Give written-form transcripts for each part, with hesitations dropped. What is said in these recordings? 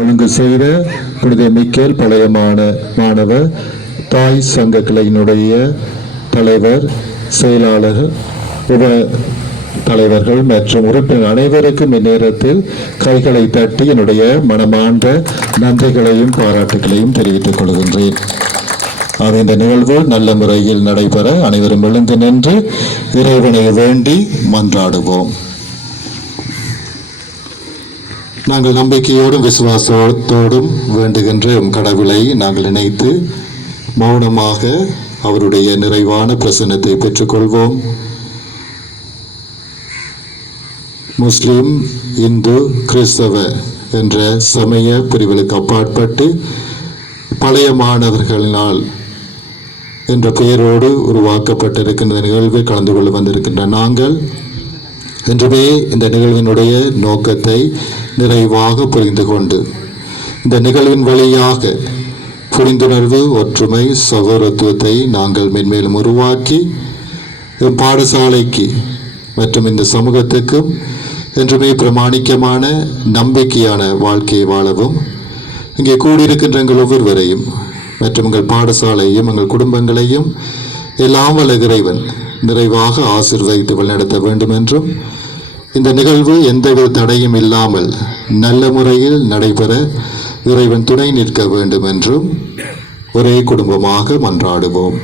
ஒழுங்கு செய்த புனித மிக்கேல் பழைய மாணவர் தாய் சங்க கிளையினுடைய தலைவர், செயலாளர், உப தலைவர்கள் மற்றும் உறுப்பினர் அனைவருக்கும் இந்நேரத்தில் கைகளை தட்டி என்னுடைய மனமார்ந்த நன்றிகளையும் பாராட்டுகளையும் தெரிவித்துக் கொள்கின்றேன். அது இந்த நிகழ்வு நல்ல முறையில் நடைபெற அனைவரும் எழுந்து நின்று இறைவனை வேண்டி மன்றாடுவோம். நாங்கள் நம்பிக்கையோடும் விசுவாசத்தோடும் வேண்டுகின்ற கடவுளை நாங்கள் நினைத்து மௌனமாக அவருடைய நிறைவான பிரசன்னத்தை பெற்றுக்கொள்வோம். முஸ்லிம், இந்து, கிறிஸ்தவ என்ற சமய பிரிவுகளுக்கு அப்பாற்பட்டு பழைய மாணவர்களினால் என்ற பெயரோடு உருவாக்கப்பட்டிருக்கின்ற நிகழ்வில் கலந்து கொள்ள வந்திருக்கின்ற நாங்கள் என்றுமே இந்த நிகழ்வினுடைய நோக்கத்தை நிறைவாக புரிந்து கொண்டு இந்த நிகழ்வின் வழியாக புரிந்துணர்வு, ஒற்றுமை, சகோதரத்துவத்தை நாங்கள் மென்மேலும் உருவாக்கி பாடசாலைக்கு மற்றும் இந்த சமூகத்துக்கும் என்றுமே பிரமாணிக்கமான நம்பிக்கையான வாழ்க்கையை வாழவும் இங்கே கூடியிருக்கின்ற எங்கள் ஒவ்வொருவரையும் மற்றும் எங்கள் பாடசாலையும் எங்கள் குடும்பங்களையும் எல்லாம் வல்ல இறைவன் நிறைவாக ஆசீர்வதித்து வழிநடத்த வேண்டும் என்றும் இந்த நிகழ்வு எந்தவித தடையும் இல்லாமல் நல்ல முறையில் நடைபெற இறைவன் துணை நிற்க வேண்டும் என்றும் ஒரே குடும்பமாக மன்றாடுவோம்.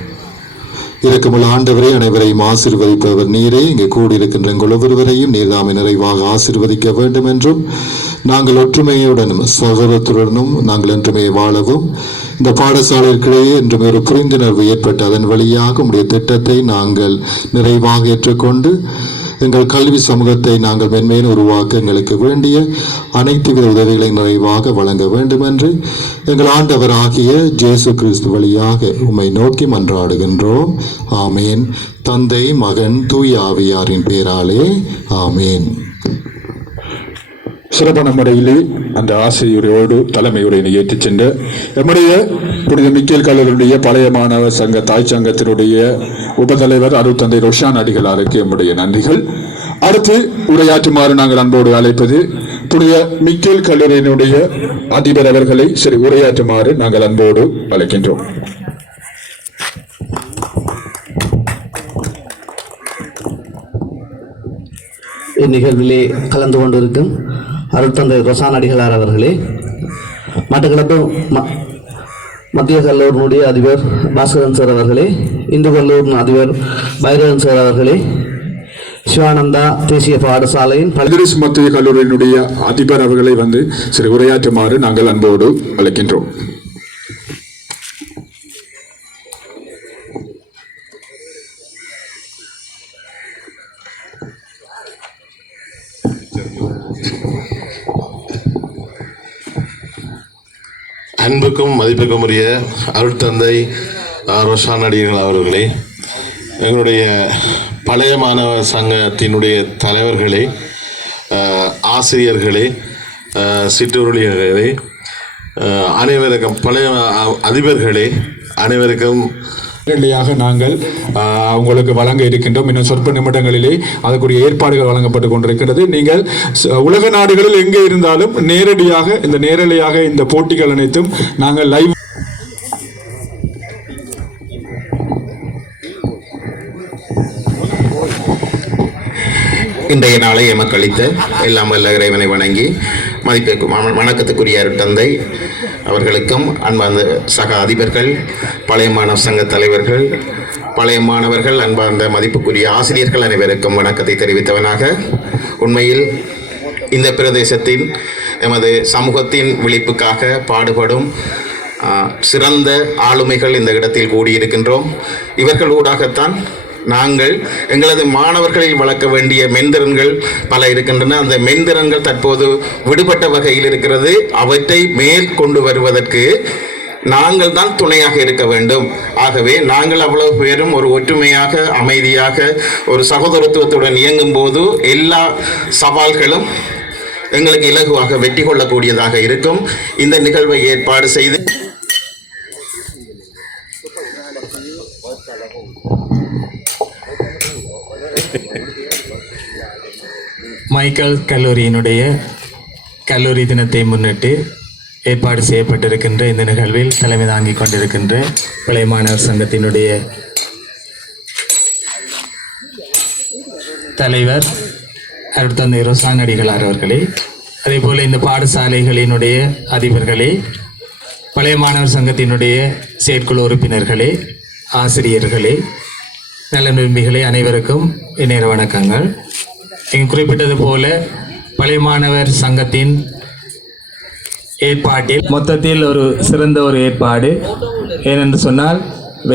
இரக்கமுள்ள ஆண்டவரை, அனைவரையும் ஆசீர்வதிப்பவர் நீரே. இங்கே கூடியிருக்கின்ற எங்கள் ஒவ்வொருவரையும் நீர்தாமை நிறைவாக ஆசீர்வதிக்க வேண்டும் என்றும் நாங்கள் ஒற்றுமையுடனும் சகோதரத்துடனும் நாங்கள் என்றுமே வாழவும் இந்த பாடசாலைகளுக்கிடையே என்றுமே ஒரு புரிந்துணர்வு ஏற்பட்டு அதன் வழியாக உடைய திட்டத்தை நாங்கள் நிறைவாக ஏற்றுக்கொண்டு எங்கள் கல்வி சமூகத்தை நாங்கள் மென்மேலும் உருவாக்க எங்களுக்கு வேண்டிய அனைத்து வித உதவிகளை நிறைவாக வழங்க வேண்டும் என்று எங்கள் ஆண்டவர் ஆகிய இயேசு கிறிஸ்து வழியாக உம்மை நோக்கி மன்றாடுகின்றோம். ஆமேன். தந்தை, மகன், தூய ஆவியாரின் பேராலே ஆமேன். சிறப்பான முறையிலே அந்த ஆசிரியரோடு தலைமை உரையினை ஏற்றுச் சென்ற நம்முடைய புனித மிக்கேல் கல்லூரியுடைய பழைய மாணவர் சங்க தாய் சங்கத்தினுடைய உபதலைவர் அருட்தந்தை ரோஷான் அடிகளாருக்கு நம்முடைய நன்றிகள். அடுத்து உரையாற்றுமாறு நாங்கள் அன்போடு அழைப்பது புனித மிக்கேல் கல்லூரியினுடைய அதிபர் அவர்களை உரையாற்றுமாறு நாங்கள் அன்போடு அழைக்கின்றோம். இந்நிகழ்விலே கலந்து கொண்டிருக்கும் அருட்தந்தை ரோஷான் அடிகளார் அவர்களே, மட்டக்களப்பு மத்திய கல்லூரியினுடைய அதிபர் பாஸ்கரன் சார் அவர்களே, இந்து கல்லூரின் அதிபர் பைரவன் சார் அவர்களே, சிவானந்தா தேசிய பாடசாலையின் பல்திரிஸ் மத்திய கல்லூரியினுடைய அதிபர் அவர்களை வந்து உரையாற்றுமாறு நாங்கள் அன்போடு அழைக்கின்றோம். அன்புக்கும் மதிப்புக்கும் உரிய அருட்தந்தை ரோஷான் அடிகளார் அவர்களே, எங்களுடைய பழைய மாணவர் சங்கத்தினுடைய தலைவர்களே, ஆசிரியர்களே, சிற்றூழியர்களே, அனைவருக்கும் பழைய அதிபர்களே அனைவருக்கும் நேரடியாக நாங்கள் உங்களுக்கு வழங்க இருக்கின்றோம். இன்னும் சொற்ப நிமிடங்களிலே அதற்குரிய ஏற்பாடுகள் வழங்கப்பட்டு கொண்டிருக்கிறது. நீங்கள் உலக நாடுகளில் எங்கே இருந்தாலும் நேரடியாக இந்த போட்டிகள் அனைத்தும் நாங்கள் லைவ் இன்றைய நாளை எமக்களித்த எல்லாம் வல்ல இறைவனை வணங்கி வணக்கத்துக்குரிய அருட்தந்தை அவர்களுக்கும் அன்பார்ந்த சக அதிபர்கள், பழைய மாணவர் சங்க தலைவர்கள், பழைய மாணவர்கள், அன்பார்ந்த மதிப்புக்குரிய ஆசிரியர்கள் அனைவருக்கும் வணக்கத்தை தெரிவித்தவனாக, உண்மையில் இந்த பிரதேசத்தின் எமது சமூகத்தின் விழிப்புக்காக பாடுபடும் சிறந்த ஆளுமைகள் இந்த இடத்தில் கூடியிருக்கின்றோம். இவர்கள் ஊடாகத்தான் நாங்கள் எங்களது மாணவர்களில் வளர்க்க வேண்டிய மென்திறன்கள் பல இருக்கின்றன. அந்த மென்திறன்கள் தற்போது விடுபட்ட வகையில் இருக்கிறது. அவற்றை மேல் கொண்டு வருவதற்கு நாங்கள் தான் துணையாக இருக்க வேண்டும். ஆகவே நாங்கள் அவ்வளவு பேரும் ஒரு ஒற்றுமையாக, அமைதியாக, ஒரு சகோதரத்துவத்துடன் இயங்கும் போது எல்லா சவால்களும் எங்களுக்கு இலகுவாக வெற்றி கொள்ளக்கூடியதாக இருக்கும். இந்த நிகழ்வை ஏற்பாடு செய்து மைக்கேல் கல்லூரியினுடைய கல்லூரி தினத்தை முன்னிட்டு ஏற்பாடு செய்யப்பட்டிருக்கின்ற இந்த நிகழ்வில் தலைமை தாங்கிக் கொண்டிருக்கின்ற பழைய மாணவர் சங்கத்தினுடைய தலைவர் அருட்தந்தை ரொசான் அடிகளார் அவர்களே, அதேபோல் இந்த பாடசாலைகளினுடைய அதிபர்களே, பழைய மாணவர் சங்கத்தினுடைய செயற்குழு உறுப்பினர்களே, ஆசிரியர்களே, நல்ல விரும்பிகளே, அனைவருக்கும் இந்நேர வணக்கங்கள். இங்கு குறிப்பிட்டது போல பழைய மாணவர் சங்கத்தின் ஏற்பாட்டில் மொத்தத்தில் ஒரு சிறந்த ஒரு ஏற்பாடு. ஏனென்று சொன்னால்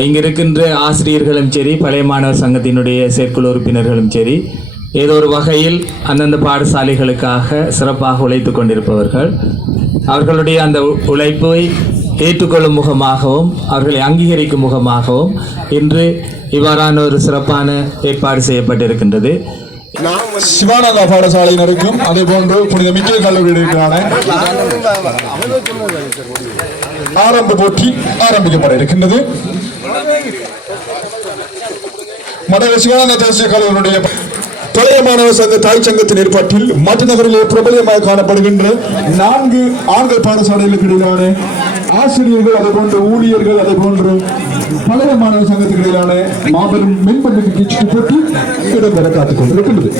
இங்கே இருக்கின்ற ஆசிரியர்களும் சரி, பழைய மாணவர் சங்கத்தினுடைய செயற்குழு உறுப்பினர்களும் சரி, ஏதோ ஒரு வகையில் அந்தந்த பாடசாலைகளுக்காக சிறப்பாக உழைத்து கொண்டிருப்பவர்கள். அவர்களுடைய அந்த உழைப்பை ஏற்றுக்கொள்ளும் முகமாகவும் அவர்களை அங்கீகரிக்கும் முகமாகவும் இன்று இவ்வாறான ஒரு சிறப்பான ஏற்பாடு செய்யப்பட்டிருக்கின்றது. சிவானந்தா பாடசாலையினருக்கும் அதே போன்று புனித மிக்கேல் கல்லூரியினருக்கான ஆரம்ப போட்டி ஆரம்பிக்கப்பட இருக்கின்றது. மடவ சிவானந்த தேசிய கல்லூரியுடைய பழைய மாணவர் சங்க தாய் சங்கத்தின் ஏற்பாட்டில் மற்ற நகரிலே பிரபலமாக காணப்படுகின்ற 4 ஆண்கள் பாடசாலைகளுக்கு இடையிலான ஆசிரியர்கள், அதை போன்ற ஊழியர்கள், அதை போன்று பழைய மாணவர் சங்கத்துக்கு இடையிலான மாபெரும் மென்பந்து பீச்சு போட்டி இடம்பெற காத்துக் கொண்டிருக்கின்றது.